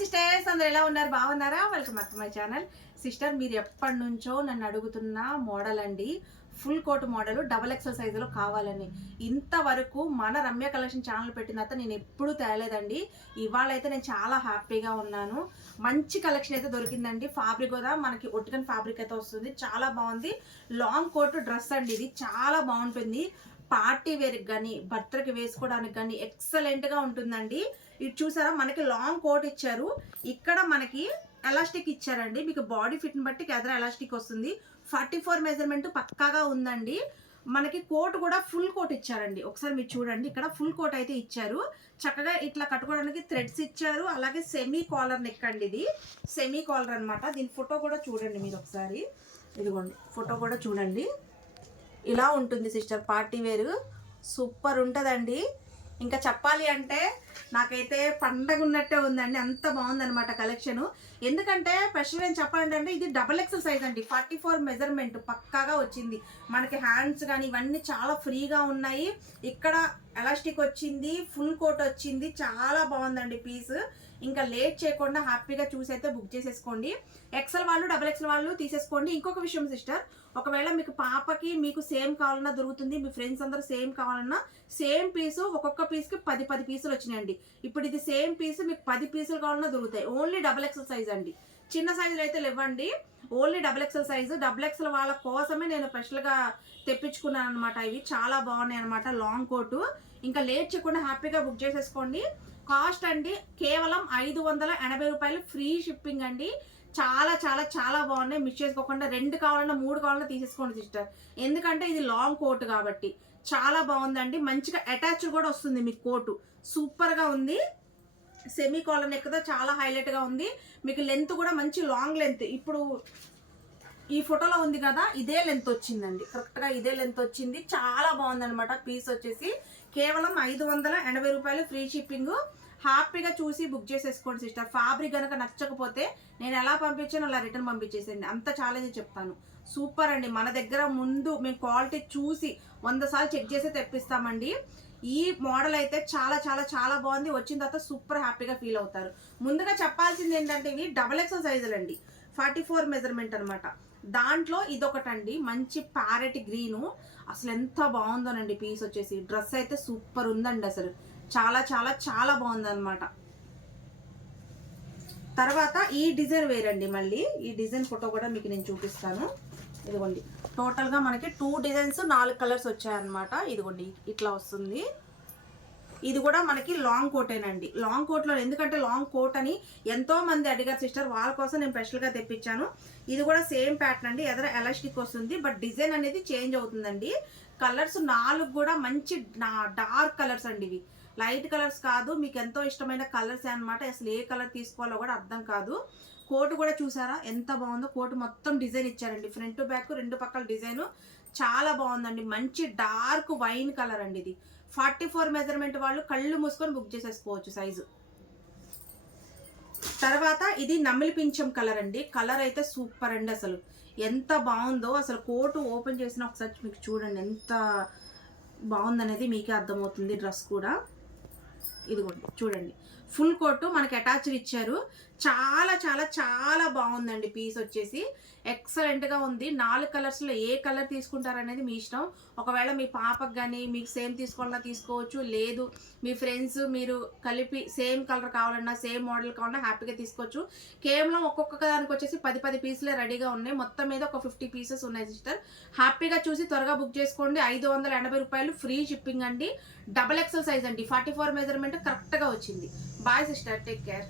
Sisters అందరు ఎలా ఉన్నారు? బాగున్నారా? Welcome back to my channel sister మీరు ఎప్పటి నుంచో నన్ను అడుగుతున్న మోడల్ అండి. Full coat model double XL సైజులో కావాలని. ఇంతవరకు మన రమ్య కలెక్షన్ ఛానల్ పెట్టిన తర్వాత నేను ఎప్పుడూ తేలేదండి. ఇవాళ అయితే నేను చాలా హ్యాపీగా ఉన్నాను. మంచి కలెక్షన్ అయితే దొరికిందండి. ఫ్యాబ్రిక్ కూడా మనకి ఒట్టుకన్ ఫ్యాబ్రిక్ అయితే వస్తుంది. చాలా బాగుంది. లాంగ్ కోట్ డ్రెస్ అండి ఇది. చాలా బాగుంటుంది. పార్టీ వేర్కి కానీ బర్త్డేకి వేసుకోవడానికి కానీ ఎక్సలెంట్గా ఉంటుందండి. ఇది చూసారా? మనకి లాంగ్ కోట్ ఇచ్చారు. ఇక్కడ మనకి ఎలాస్టిక్ ఇచ్చారండి. మీకు బాడీ ఫిట్ని బట్టి ఎదర ఎలాస్టిక్ వస్తుంది. ఫార్టీ ఫోర్ మెజర్మెంట్ పక్కాగా ఉందండి. మనకి కోట్ కూడా ఫుల్ కోట్ ఇచ్చారండి. ఒకసారి మీరు చూడండి. ఇక్కడ ఫుల్ కోట్ అయితే ఇచ్చారు. చక్కగా ఇట్లా కట్టుకోవడానికి థ్రెడ్స్ ఇచ్చారు. అలాగే సెమీ కాలర్ నెక్ అండి ఇది. సెమీ కాలర్ అన్నమాట. దీని ఫోటో కూడా చూడండి మీరు ఒకసారి. ఇదిగోండి. ఫోటో కూడా చూడండి. ఇలా ఉంటుంది సిస్టర్. పార్టీ వేరు. సూపర్ ఉంటుందండి. ఇంకా చెప్పాలి అంటే నాకైతే పండగ ఉన్నట్టే ఉందండి. అంత బాగుందనమాట కలెక్షన్. ఎందుకంటే స్పెషల్ నేను చెప్పాలంటే అంటే ఇది డబల్ ఎక్సెల్ సైజ్ అండి. ఫార్టీ ఫోర్ మెజర్మెంట్ పక్కాగా వచ్చింది. మనకి హ్యాండ్స్ కానీ ఇవన్నీ చాలా ఫ్రీగా ఉన్నాయి. ఇక్కడ ఎలాస్టిక్ వచ్చింది ఫుల్ కోట్ వచ్చింది. చాలా బాగుందండి పీస్ ఇంకా లేట్ చేయకుండా హ్యాపీగా చూసి అయితే బుక్ చేసేసుకోండి. ఎక్సెల్ వాళ్ళు డబల్ ఎక్సెల్ వాళ్ళు తీసేసుకోండి. ఇంకొక విషయం సిస్టర్ ఒకవేళ మీకు పాపకి మీకు సేమ్ కావాలన్నా దొరుకుతుంది. మీ ఫ్రెండ్స్ అందరూ సేమ్ కావాలన్నా సేమ్ పీసు ఒక్కొక్క పీస్కి పది పది పీసులు వచ్చినాయండి. ఇప్పుడు ఇది సేమ్ పీస్ మీకు పది పీసులు కావాలన్నా దొరుకుతాయి. ఓన్లీ డబల్ ఎక్సెల్ సైజ్ అండి. చిన్న సైజులు అయితే ఇవ్వండి only double XL size double XL వాళ్ళ కోసమే నేను స్పెషల్గా తెప్పించుకున్నాను అనమాట ఇవి. చాలా బాగున్నాయి అనమాట లాంగ్ కోటు ఇంకా లేట్ చేయకుండా హ్యాపీగా బుక్ చేసేసుకోండి. కాస్ట్ అండి కేవలం ఐదు వందల ఎనభై రూపాయలు ఫ్రీ షిప్పింగ్ అండి. చాలా చాలా చాలా బాగున్నాయి. మిస్ చేసుకోకుండా రెండు కావాలన్నా మూడు కావాలన్నా తీసేసుకోండి సిస్టర్. ఎందుకంటే ఇది లాంగ్ కోట్ కాబట్టి. చాలా బాగుందండి. మంచిగా అటాచ్ కూడా వస్తుంది మీకు కోటు. సూపర్గా ఉంది. సెమీ కాలర్ నెక్ చాలా హైలైట్గా ఉంది. మీకు లెంత్ కూడా మంచి లాంగ్ లెంత్. ఇప్పుడు ఈ ఫోటోలో ఉంది కదా ఇదే లెంత్ వచ్చిందండి. కరెక్ట్గా ఇదే లెంత్ వచ్చింది. చాలా బాగుందనమాట పీస్ వచ్చేసి. కేవలం ఐదు వందల ఎనభై రూపాయలు ఫ్రీ షిప్పింగ్. హ్యాపీగా చూసి బుక్ చేసేసుకోండి సిస్టర్. ఫ్యాబ్రిక్ కనుక నచ్చకపోతే నేను ఎలా పంపించాను అలా రిటర్న్ పంపించేసేయండి. అంత ఛాలెంజ్ చెప్తాను. సూపర్ అండి. మన దగ్గర ముందు మేము క్వాలిటీ చూసి వంద సార్లు చెక్ చేసి తెప్పిస్తామండి. ఈ మోడల్ అయితే చాలా చాలా చాలా బాగుంది. వచ్చిన తర్వాత సూపర్ హ్యాపీగా ఫీల్ అవుతారు. ముందుగా చెప్పాల్సింది ఏంటంటే ఇవి డబల్ ఎక్సెల్ సైజులు అండి ఫార్టీ ఫోర్ మెజర్మెంట్ అనమాట దాంట్లో ఇదొకటండి మంచి ప్యారెట్ గ్రీను అసలు ఎంత బాగుందోనండి పీస్ వచ్చేసి. డ్రెస్ అయితే సూపర్ ఉందండి అసలు. చాలా చాలా చాలా బాగుందన్నమాట. తర్వాత ఈ డిజైన్ వేరండి మళ్ళీ. ఈ డిజైన్ ఫోటో కూడా మీకు నేను చూపిస్తాను. ఇదిగోండి. టోటల్గా మనకి టూ డిజైన్స్ నాలుగు కలర్స్ వచ్చాయన్నమాట. ఇదిగోండి ఇట్లా వస్తుంది. ఇది కూడా మనకి లాంగ్ కోటేనండి లాంగ్ కోట్లో ఎందుకంటే లాంగ్ కోట్ అని ఎంతో మంది అడిగారు సిస్టర్ వాళ్ళ కోసం నేను స్పెషల్గా తెప్పించాను. ఇది కూడా సేమ్ ప్యాటర్న్ అండి. ఎదర ఎలాస్టిక్ వస్తుంది బట్ డిజైన్ అనేది చేంజ్ అవుతుందండి. కలర్స్ నాలుగు కూడా మంచి డార్క్ కలర్స్ అండి ఇవి. లైట్ కలర్స్ కాదు మీకు ఎంతో ఇష్టమైన కలర్స్ అనమాట అసలు ఏ కలర్ తీసుకోవాలో కూడా అర్థం కాదు. కోటు కూడా చూసారా? ఎంత బాగుందో. కోటు మొత్తం డిజైన్ ఇచ్చారండి. ఫ్రంట్ బ్యాక్ రెండు పక్కల డిజైన్ చాలా బాగుందండి. మంచి డార్క్ వైన్ కలర్ అండి ఇది. ఫార్టీ ఫోర్ మెజర్మెంట్ వాళ్ళు కళ్ళు మూసుకొని బుక్ చేసేసుకోవచ్చు సైజు. తర్వాత ఇది నమ్మిలి పింఛం కలర్ అండి. కలర్ అయితే సూపర్ అండి అసలు. ఎంత బాగుందో అసలు కోటు ఓపెన్ చేసిన ఒకసారి మీకు చూడండి ఎంత బాగుందనేది మీకే అర్థమవుతుంది డ్రెస్ కూడా. ఇదిగోండి చూడండి. ఫుల్ కోట్ మనకి అటాచ్డ్ ఇచ్చారు. చాలా చాలా చాలా బాగుందండి పీస్ వచ్చేసి. ఎక్సలెంట్గా ఉంది. నాలుగు కలర్స్లో ఏ కలర్ తీసుకుంటారనేది మీ ఇష్టం. ఒకవేళ మీ పాపకు కానీ మీకు సేమ్ తీసుకోవాలన్నా తీసుకోవచ్చు. లేదు మీ ఫ్రెండ్స్ మీరు కలిపి సేమ్ కలర్ కావాలన్నా సేమ్ మోడల్ కావాలన్నా హ్యాపీగా తీసుకోవచ్చు. కేవలం ఒక్కొక్క దానికి వచ్చేసి పది పది పీసులే రెడీగా ఉన్నాయి. మొత్తం మీద ఒక ఫిఫ్టీ పీసెస్ ఉన్నాయి సిస్టర్ హ్యాపీగా చూసి త్వరగా బుక్ చేసుకోండి. ఐదు వందల ఎనభై రూపాయలు ఫ్రీ షిప్పింగ్ అండి. డబల్ ఎక్సెల్ సైజ్ అండి. ఫార్టీ ఫోర్ మెజర్మెంట్ కరెక్ట్గా వచ్చింది. Bye sister take care.